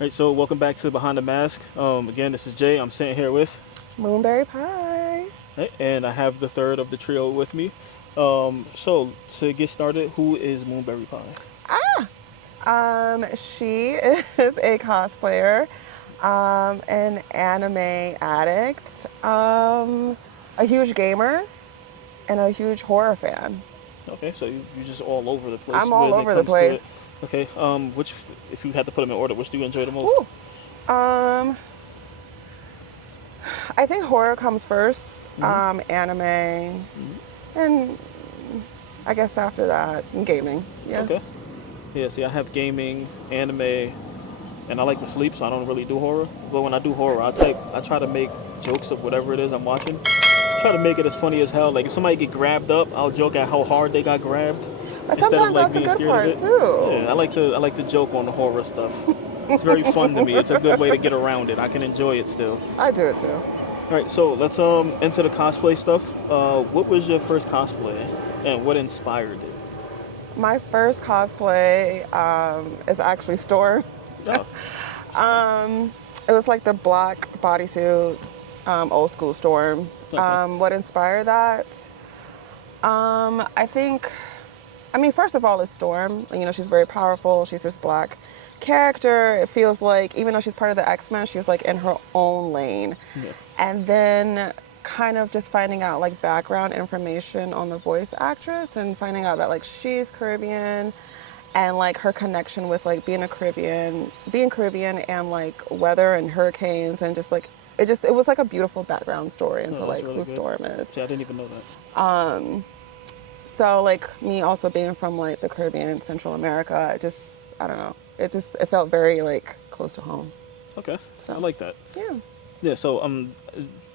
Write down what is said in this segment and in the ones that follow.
All right, so welcome back to Behind the Mask. Again, this is Jay. I'm sitting here with, Moonberry pie. right, and I have the third of the trio with me. So to get started, who is Moonberry Pie? She is a cosplayer, an anime addict, a huge gamer, and a huge horror fan. Okay, so you're just all over the place I'm all when it over the comes to it. place. Okay, which, if you had to put them in order, which do you enjoy the most? Woo. Um, I think horror comes first, hmm anime, hmm and I guess after that, gaming. Yeah. Okay. Yeah, see, I have gaming, anime, and I like to sleep, so I don't really do horror. But when I do horror, I try to make jokes of whatever it is I'm watching. Try to make it as funny as hell. Like if somebody get grabbed up, I'll joke at how hard they got grabbed But instead of sometimes like that's the being good scared of part it. too. Yeah, I like to joke on the horror stuff. It's very fun to me. It's a good way to get around it. I can enjoy it still. I do it too. All right, so let's into the cosplay stuff. What was your first cosplay, and what inspired it? My first cosplay is actually Storm. Oh, It was like the black bodysuit, old school Storm. okay. What inspired that? I think, I mean, first of all, is Storm. You know, she's very powerful. She's this black character. It feels like, even though she's part of the X-Men, she's like in her own lane. Yeah. And then kind of just finding out like background information on the voice actress and finding out that like she's Caribbean and like her connection with like being Caribbean and like weather and hurricanes and just like it was like a beautiful background story into No, that's like really who good. Storm is. See, I didn't even know that. So like me also being from like the Caribbean, Central America, I don't know. It felt very like close to home. Okay, I So like that. yeah. Yeah, so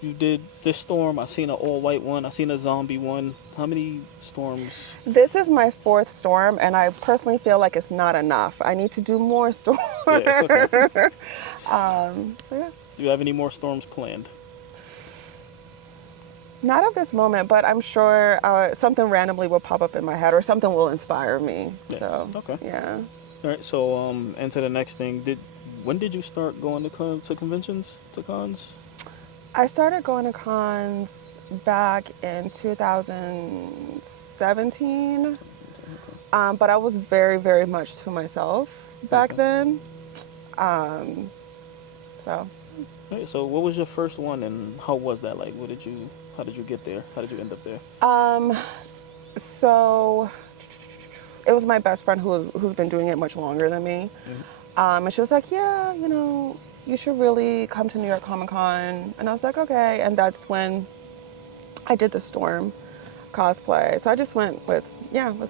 you did this storm. I seen an all white one. I seen a zombie one. How many storms? This is my fourth storm, and I personally feel like it's not enough. I need to do more storms. Yeah, okay. So yeah, Do you have any more storms planned? not at this moment, but I'm sure something randomly will pop up in my head, or something will inspire me. Yeah. So Okay. yeah, All right. So into the next thing. When did you start going to conventions to cons? I started going to cons back in 2017, Okay. but I was very, very much to myself back Okay. then. Um, so All right. So what was your first one, and how was that like? What did you? How did you get there? How did you end up there? um, So it was my best friend who's been doing it much longer than me. hmm And she was like, yeah, you know, you should really come to New York Comic Con. And I was like, okay. And that's when I did the Storm cosplay. So I just went with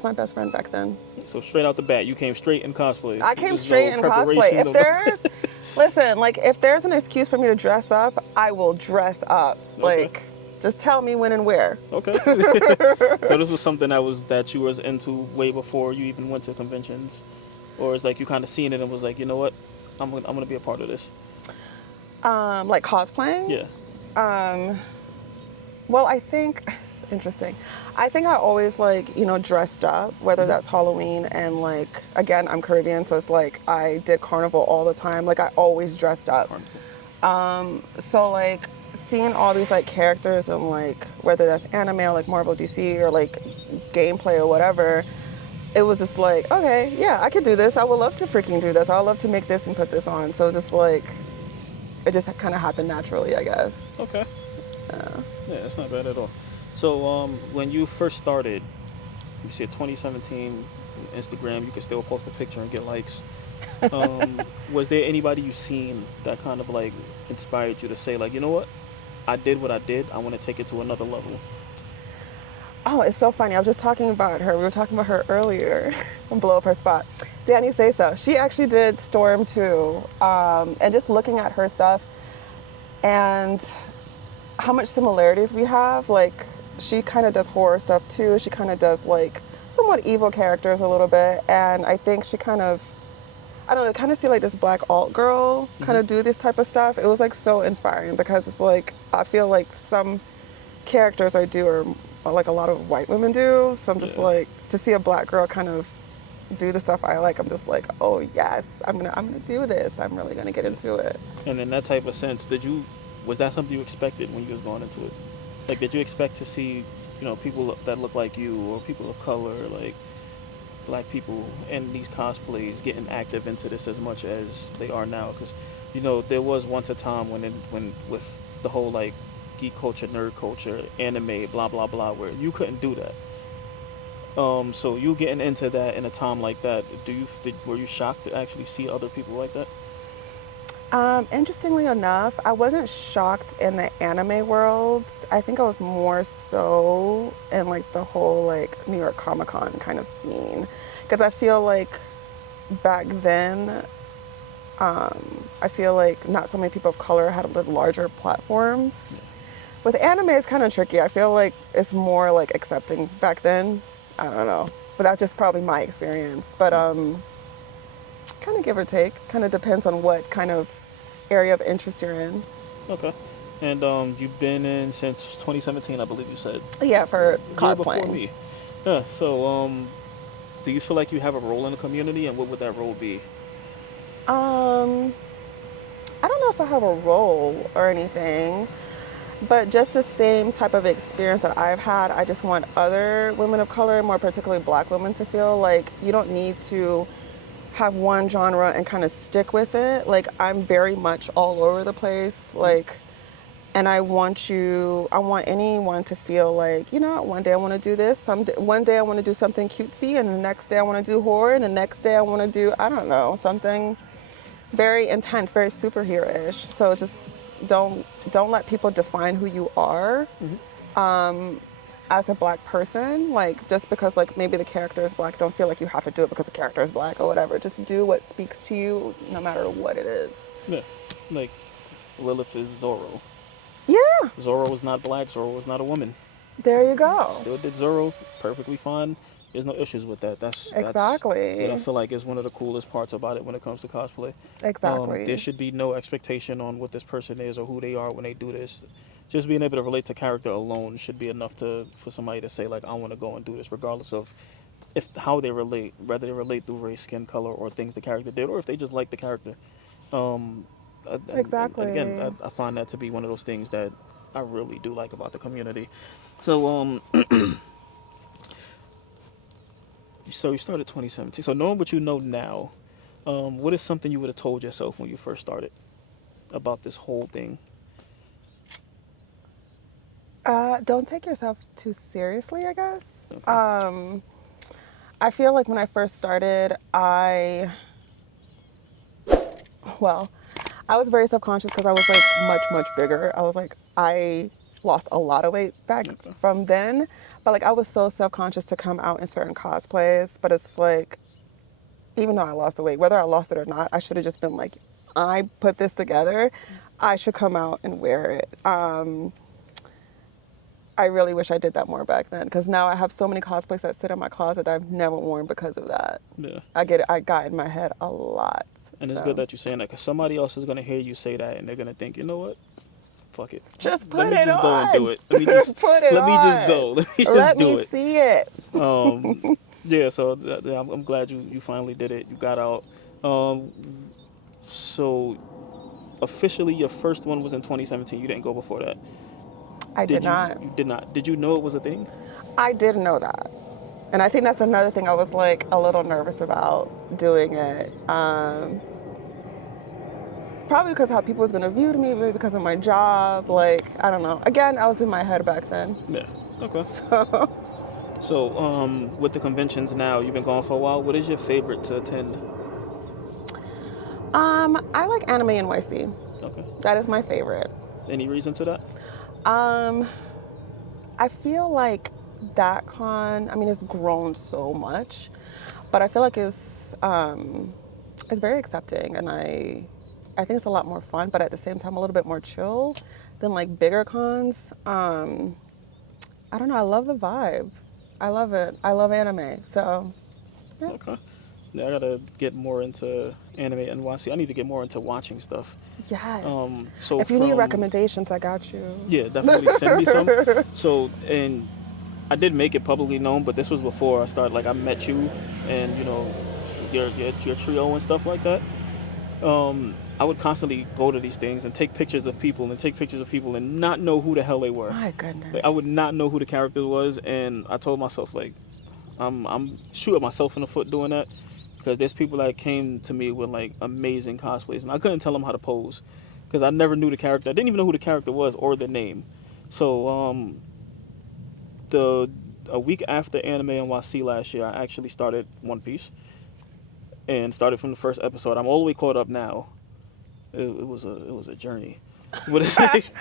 my best friend back then. So straight out the bat, you came straight in cosplay. I came There's straight no in cosplay. preparation. If there's, listen, like if there's an excuse for me to dress up, I will dress up. Okay. Like, just tell me when and where. Okay. So this was something that you was into way before you even went to conventions, or it's like you kind of seen it and was like, you know what, I'm gonna be a part of this. Like cosplaying. Yeah. Well, I think it's interesting. I think I always like, you know, dressed up, whether hmm that's Halloween and like again, I'm Caribbean, so it's like I did carnival all the time. Like I always dressed up. Carnival. So like seeing all these like characters and like whether that's anime or like Marvel DC or like gameplay or whatever, it was just like, okay, yeah, I could do this. I would love to freaking do this. I would love to make this and put this on. So it's just like it just kind of happened naturally, I guess. Okay. Yeah, that's not bad at all. So when you first started, you said 2017, Instagram, you could still post a picture and get likes. Was there anybody you seen that kind of like inspired you to say like, you know what, I did what I did. I want to take it to another level. Oh, it's so funny. I was just talking about her. We were talking about her earlier. Blow up her spot. Danny Say So. She actually did Storm too. And just looking at her stuff and how much similarities we have. Like, she kind of does horror stuff too. She kind of does like somewhat evil characters a little bit. And I think she kind of, I don't know, kind of see like this black alt girl kind hmm of do this type of stuff. It was like so inspiring because it's like, I feel like some characters I do are like a lot of white women do. So I'm just Yeah. like to see a black girl kind of do the stuff I like, I'm just like, oh yes, I'm gonna do this. I'm really gonna get Yeah. into it. And in that type of sense, was that something you expected when you was going into it? Like, did you expect to see, people that look like you or people of color, like black people in these cosplays getting active into this as much as they are now? Because, there was once a time when with the whole like geek culture, nerd culture, anime, blah blah blah, where you couldn't do that. So you getting into that in a time like that, were you shocked to actually see other people like that? Interestingly enough, I wasn't shocked in the anime world. I think I was more so in like the whole like New York Comic Con kind of scene, because I feel like back then, I feel like not so many people of color had a little larger platforms. With anime, it's kind of tricky. I feel like it's more like accepting back then. I don't know, but that's just probably my experience. But kind of give or take. Kind of depends on what kind of area of interest you're in. Okay. And you've been in since 2017, I believe you said. Yeah, for Year before cosplaying. me. Yeah. So do you feel like you have a role in the community, and what would that role be? Um, I don't know if I have a role or anything, but just the same type of experience that I've had, I just want other women of color, more particularly black women, to feel like you don't need to have one genre and kind of stick with it. Like I'm very much all over the place. Like, and I want anyone to feel like, one day I want to do this, one day I want to do something cutesy, and the next day I want to do horror, and the next day I want to do, I don't know, something very intense, very superhero-ish. So just don't let people define who you are as a black person. Like just because like maybe the character is black, don't feel like you have to do it because the character is black or whatever. Just do what speaks to you, no matter what it is. Yeah. Like Lilith is Zorro. Yeah, Zorro was not black. Zorro was not a woman. there you go. Still did Zorro perfectly fine. There's no issues with that. That's what I Exactly. feel like is one of the coolest parts about it when it comes to cosplay. There Exactly. should be no expectation on what this person is or who they are when they do this. Just being able to relate to character alone should be enough for somebody to say like I want to go and do this, regardless of if how they relate, whether they relate through race, skin color, or things the character did, or if they just like the character. Um, and again, Exactly. I find that to be one of those things that I really do like about the community. So so you started 2017. So knowing what you know now, what is something you would have told yourself when you first started about this whole thing? Don't take yourself too seriously, I guess. Okay. I feel like when I first started, well, I was very self-conscious because I was like much, much bigger. I lost a lot of weight back Okay. from then, but like I was so self-conscious to come out in certain cosplays. But it's like, even though I lost the weight, whether I lost it or not, I should have just been like, I put this together. I should come out and wear it. I really wish I did that more back then because now I have so many cosplays that sit in my closet that I've never worn because of that. Yeah. I got in my head a lot. And it's good So that you're saying that because somebody else is gonna hear you say that and they're gonna think, you know what? Fuck it. just Let put me it just go and do on. it. Let me just Put it let me just on. go. Let me just Let do me it. see it. Yeah. So I'm glad you finally did it. You got out. Um, so officially, your first one was in 2017. You didn't go before that. I did Did you? not. You did not. Did you know it was a thing? I did know that. And I think that's another thing I was like a little nervous about doing it. Probably because how people was going to view me, maybe because of my job. Like, I don't know. Again, I was in my head back then. Yeah. Okay. So, So, with the conventions now, you've been going for a while. What is your favorite to attend? I like Anime NYC. Okay. That is my favorite. Any reason to that? Um, I feel like that con, I mean, it's grown so much, but I feel like it's very accepting, and I think it's a lot more fun, but at the same time, a little bit more chill than like bigger cons. I don't know. I love the vibe. I love it. I love anime. So, yeah. Okay. Yeah, I gotta get more into anime NYC. I need to get more into watching stuff. Yes. So If you need from recommendations, I got you. yeah, definitely send me some. So and I did make it publicly known, but this was before I started. Like I met you, and your trio and stuff like that. I would constantly go to these things and take pictures of people and not know who the hell they were. My Like, I would goodness. not know who the character was, and I told myself like, I'm shooting myself in the foot doing that, because there's people that came to me with like amazing cosplays, and I couldn't tell them how to pose, because I never knew the character. I didn't even know who the character was or the name. So the a week after Anime NYC last year, I actually started One Piece and started from the first episode. I'm all the way caught up now. It was a journey, but it's like,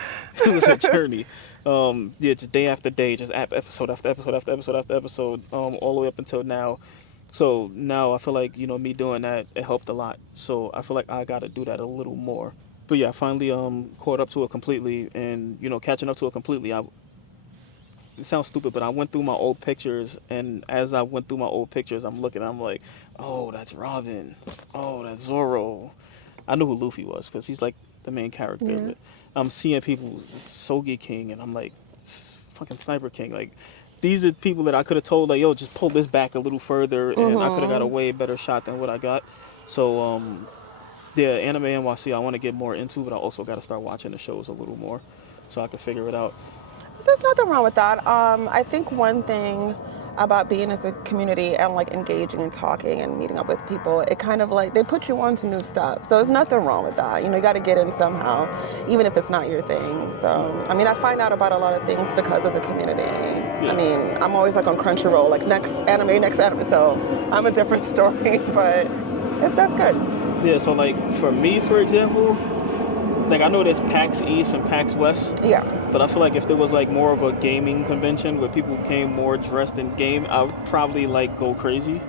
it was a journey. Yeah, just day after day, just episode after episode after episode after episode, all the way up until now. So now I feel like me doing that, it helped a lot. So I feel like I got to do that a little more. But yeah, I finally caught up to it completely, and catching up to it completely. It sounds stupid, but I went through my old pictures, and as I went through my old pictures, I'm like, oh, that's Robin. Oh, that's Zoro. I knew who Luffy was because he's like the main character. Yeah. But I'm seeing people, Sogi King, and I'm like, fucking Sniper King. Like, these are people that I could have told, like, yo, just pull this back a little further, and I could have got a way better shot than what I got. So, yeah, Anime NYC I want to get more into, but I also got to start watching the shows a little more so I can figure it out. There's nothing wrong with that. I think one thing about being as a community and like engaging and talking and meeting up with people, it kind of like they put you on to new stuff. So there's nothing wrong with that. You got to get in somehow, even if it's not your thing. So I mean, I find out about a lot of things because of the community. Yeah. I mean, I'm always like on Crunchyroll, like next anime. So I'm a different story, but that's good. Yeah, so like for me, for example, like I know there's PAX East and PAX West. Yeah. But I feel like if there was like more of a gaming convention where people came more dressed in game, I would probably like go crazy.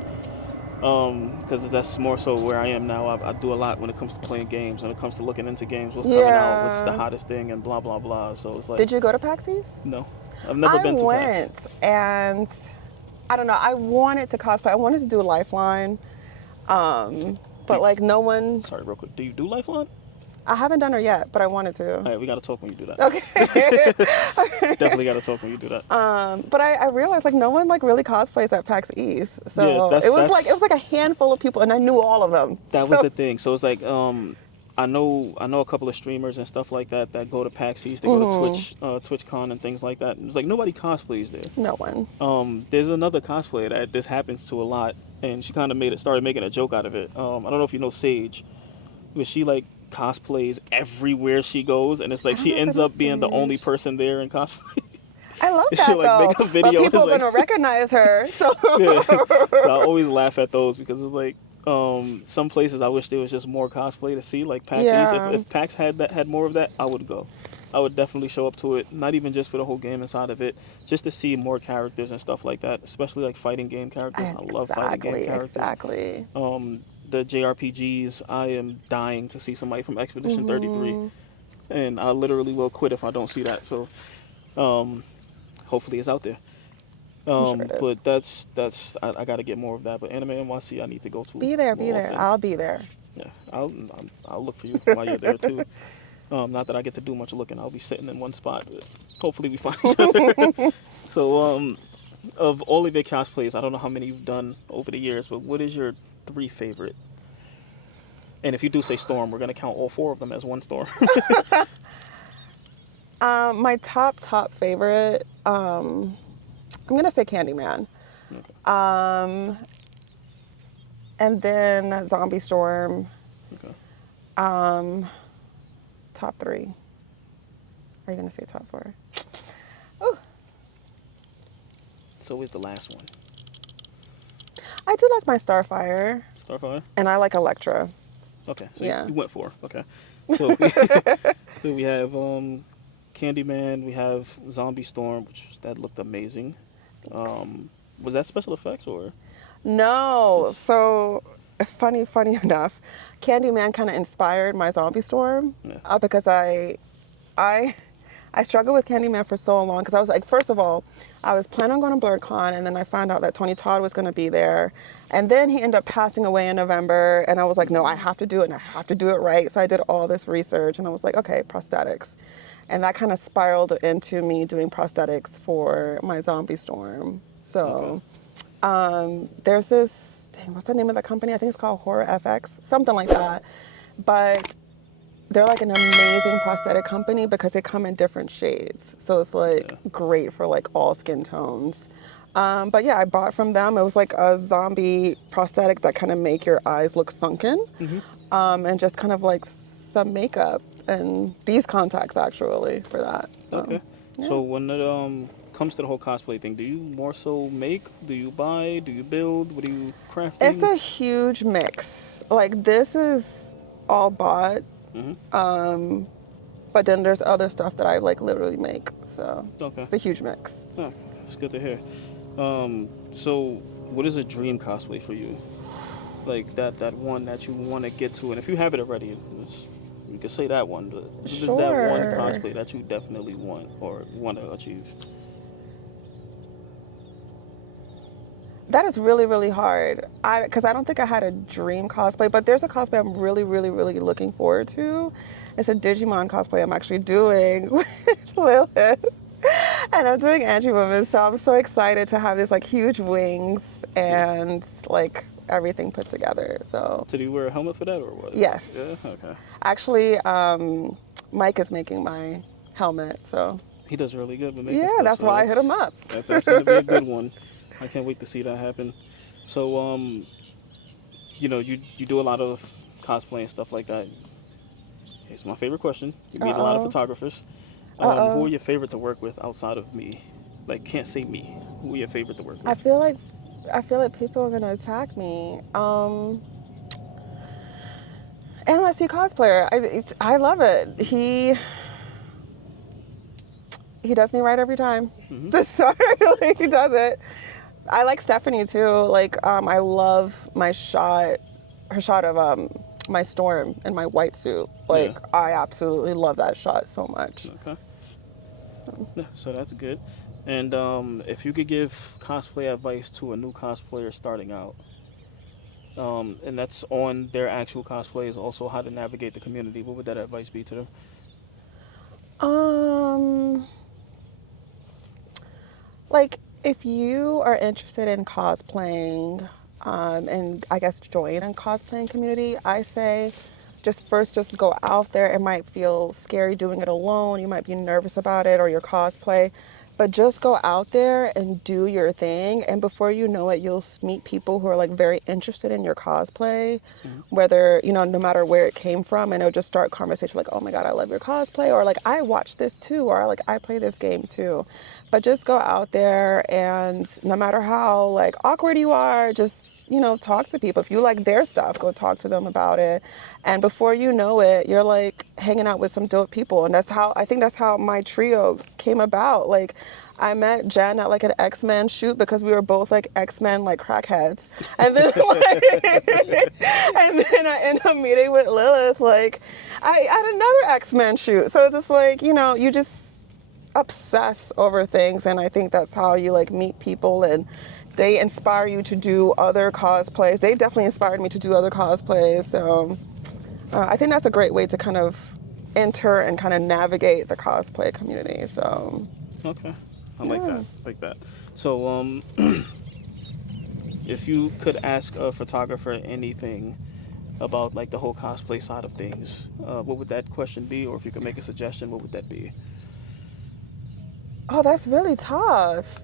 Because that's more so where I am now. I do a lot when it comes to playing games, when it comes to looking into games, what's coming out, what's the hottest thing, and blah blah blah. So it's like. Did you go to PAX East? No, I've never been to PAX. And I don't know. I wanted to cosplay. I wanted to do Lifeline, but like no one. Sorry, real quick. Do you do Lifeline? I haven't done her yet, but I wanted to. All right, we gotta talk when you do that. Okay. Definitely gotta talk when you do that. But I realized like no one like really cosplays at PAX East, so Yeah, it was like a handful of people, and I knew all of them. That was the thing. So it's like I know a couple of streamers and stuff like that go to PAX East. They go to TwitchCon and things like that. It's like nobody cosplays there. No one. There's another cosplayer that this happens to a lot, and she kind of started making a joke out of it. I don't know if you know Sage, but she like cosplays everywhere she goes, and it's like she ends up being the only person there in cosplay. I love that She'll, like, though. make a video, but people are it's like- gonna recognize her. So Yeah. So I always laugh at those because it's like some places I wish there was just more cosplay to see, like PAX East. Yeah. If PAX had more of that, I would go. I would definitely show up to it, not even just for the whole game inside of it, just to see more characters and stuff like that, especially like fighting game characters. I love fighting game characters. Exactly. The JRPGs, I am dying to see somebody from Expedition 33, and I literally will quit if I don't see that. So hopefully it's out there. sure it is. But I got to get more of that. But Anime NYC I need to go to. Be there. more often. I'll be there. Yeah, I'll look for you while you're there too. Not that I get to do much looking. I'll be sitting in one spot, but hopefully we find each other. So of all of your cosplays, I don't know how many you've done over the years, but what is your 3 favorite? And if you do say Storm, we're gonna count all 4 of them as one Storm. My top favorite, I'm gonna say Candyman. Okay. And then Zombie Storm. Okay. Top 3. Are you gonna say top 4? Oh, It's always the last one. I do like my Starfire, Starfire. and I like Elektra. Okay. So Yeah. you went 4. Okay. So so we have Candyman. We have Zombie Storm, that looked amazing. Was that special effects or? No, so funny enough, Candyman kind of inspired my Zombie Storm because I struggled with Candyman for so long because I was like, first of all, I was planning on going to BlurredCon, and then I found out that Tony Todd was going to be there, and then he ended up passing away in November, and I was like, no, I have to do it, and I have to do it right. So I did all this research, and I was like, okay, prosthetics. And that kind of spiraled into me doing prosthetics for my zombie storm. So there's this, dang, what's the name of the company? I think it's called Horror FX, something like that. But they're like an amazing prosthetic company because they come in different shades. So it's like great for like all skin tones. But yeah, I bought from them. It was like a zombie prosthetic that kind of make your eyes look sunken, and just kind of like some makeup and these contacts actually for that. So, Okay. yeah. So when it comes to the whole cosplay thing, do you more so make? Do you buy? Do you build? What are you It's crafting? a huge mix. Like this is all bought, but then there's other stuff that I like literally make. So Okay. it's a huge mix. Oh, it's good to hear. So what is a dream cosplay for you? Like that one that you want to get to, and if you have it already, you could say that one. But what is that one Sure. cosplay that you definitely want or want to achieve? That is really, really hard. Because I don't think I had a dream cosplay, but there's a cosplay I'm really, really, really looking forward to. It's a Digimon cosplay I'm actually doing with Lilith. And I'm doing Angie Woman, so I'm so excited to have these like huge wings Yeah. and like everything put together. So Did you wear a helmet for that or what? Yeah. yes, Okay. actually, Mike is making my helmet. So He does really good with making yeah, stuff, that's so why I hit him up. that's gonna be a good one. I can't wait to see that happen. So you do a lot of cosplay and stuff like that. It's my favorite question. You Uh meet a lot of oh. photographers. Uh Who are oh. your favorite to work with outside of me? Like, can't say me. Who are your favorite to work I with? feel like I feel like people are gonna attack me. NYC cosplayer. I love it. He does me right every time. Hmm. Sorry, like, he does it. I like Stephanie too. Like I love her shot of my storm in my white suit. Yeah. Like I absolutely love that shot so much. Okay. Yeah, so that's good. And if you could give cosplay advice to a new cosplayer starting out, and that's on their actual cosplays, also how to navigate the community, what would that advice be to them? Um, like if you are interested in cosplaying, and I guess join a cosplaying community, I say just go out there. It might feel scary doing it alone. You might be nervous about it or your cosplay, but just go out there and do your thing. And before you know it, you'll meet people who are like very interested in your cosplay, Hmm. whether, no matter where it came from. And it'll just start conversation like, oh my God, I love your cosplay. Or like, I watch this too. Or like, I play this game too. But just go out there and no matter how like awkward you are, just, talk to people. If you like their stuff, go talk to them about it. And before you know it, you're like hanging out with some dope people. And I think that's how my trio came about. Like I met Jen at like an X-Men shoot because we were both like X-Men like crackheads. And then and then I ended up meeting with Lilith like I at another X-Men shoot. So it's just like, you just obsess over things, and I think that's how you like meet people, and they inspire you to do other cosplays. They definitely inspired me to do other cosplays. So I think that's a great way to kind of enter and kind of navigate the cosplay community. So Okay, I like yeah. that. Like that. So if you could ask a photographer anything about like the whole cosplay side of things, what would that question be? Or if you could make a suggestion, what would that be? Oh, that's really tough.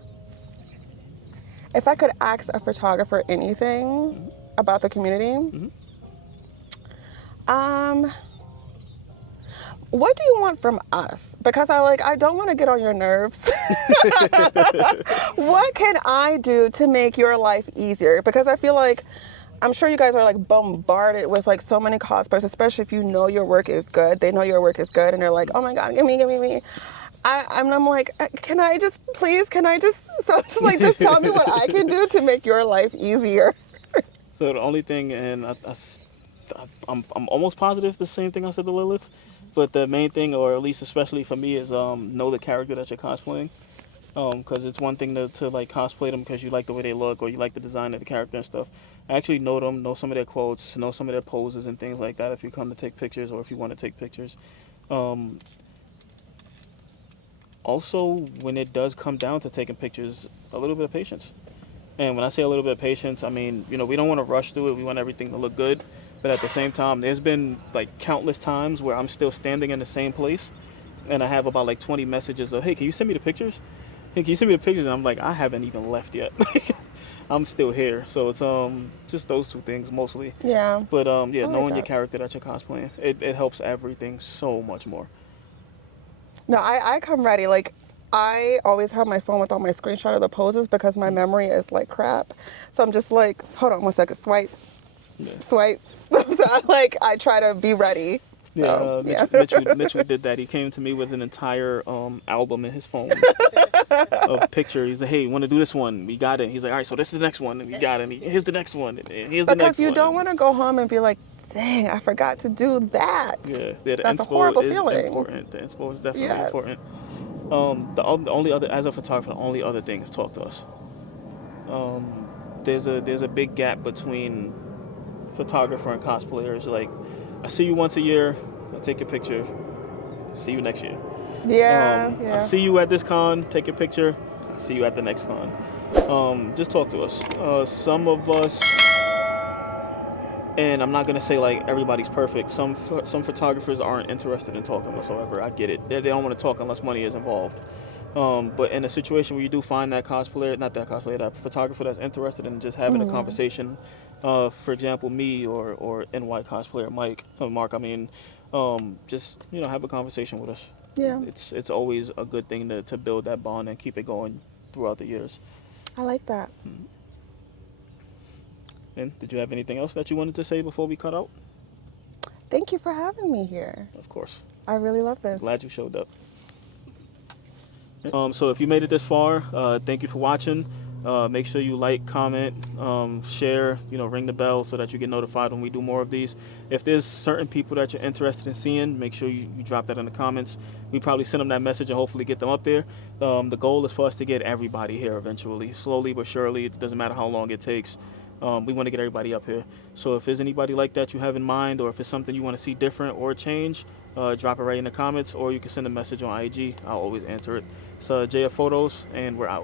If I could ask a photographer anything Hmm. about the community, Hmm. um, what do you want from us? Because I don't want to get on your nerves. What can I do to make your life easier? Because I feel like I'm sure you guys are like bombarded with like so many cosplayers, especially if you know your work is good. They know your work is good and they're like, oh my God, give me. I'm like, can I just, so just like, just tell me what I can do to make your life easier. So the only thing, and I'm almost positive the same thing I said to Lilith, but the main thing, or at least especially for me, is know the character that you're cosplaying. Because it's one thing to like cosplay them because you like the way they look or you like the design of the character and stuff. Actually know them, know some of their quotes, know some of their poses and things like that if you come to take pictures or if you want to take pictures. Um, Also, when it does come down to taking pictures, a little bit of patience. And when I say a little bit of patience, I mean, we don't want to rush through it. We want everything to look good. But at the same time, there's been like countless times where I'm still standing in the same place and I have about like 20 messages of, hey, can you send me the pictures? Hey, can you send me the pictures? And I'm like, I haven't even left yet. I'm still here. So it's just those two things mostly. Yeah. But yeah, I like knowing your that. character that you're cosplaying, it helps everything so much more. No, I come ready. Like, I always have my phone with all my screenshot of the poses because my memory is like crap. So I'm just like, hold on one second, swipe, Yeah. swipe. So I try to be ready. So, yeah. Mitchell did that. He came to me with an entire album in his phone of pictures. He's like, hey, you want to do this one? We got it. He's like, all right, so this is the next one. And we got it. And here's the next one. And here's the next one. Because you don't want to go home and be like, dang, I forgot to do that. Yeah, the That's a inspo horrible is feeling. important. The inspo is definitely Yes. important. The only other, as a photographer, the only other thing is talk to us. There's a big gap between photographer and cosplayers. Like, I see you once a year, I take your picture, see you next year. Yeah, I yeah. see you at this con, take your picture, I see you at the next con. Just talk to us. Some of us, and I'm not gonna say like everybody's perfect. Some photographers aren't interested in talking whatsoever. I get it. They don't want to talk unless money is involved. But in a situation where you do find that that photographer that's interested in just having a conversation, for example, me or NY cosplayer Mark, I mean, just have a conversation with us. Yeah. It's always a good thing to build that bond and keep it going throughout the years. I like that. And did you have anything else that you wanted to say before we cut out? Thank you for having me here. Of course. I really love this. Glad you showed up. So if you made it this far, thank you for watching. Make sure you like, comment, share, ring the bell so that you get notified when we do more of these. If there's certain people that you're interested in seeing, make sure you drop that in the comments. We probably send them that message and hopefully get them up there. The goal is for us to get everybody here eventually, slowly but surely. It doesn't matter how long it takes. We want to get everybody up here. So if there's anybody like that you have in mind, or if it's something you want to see different or change, drop it right in the comments, or you can send a message on IG. I'll always answer it. It's JF Photos, and we're out.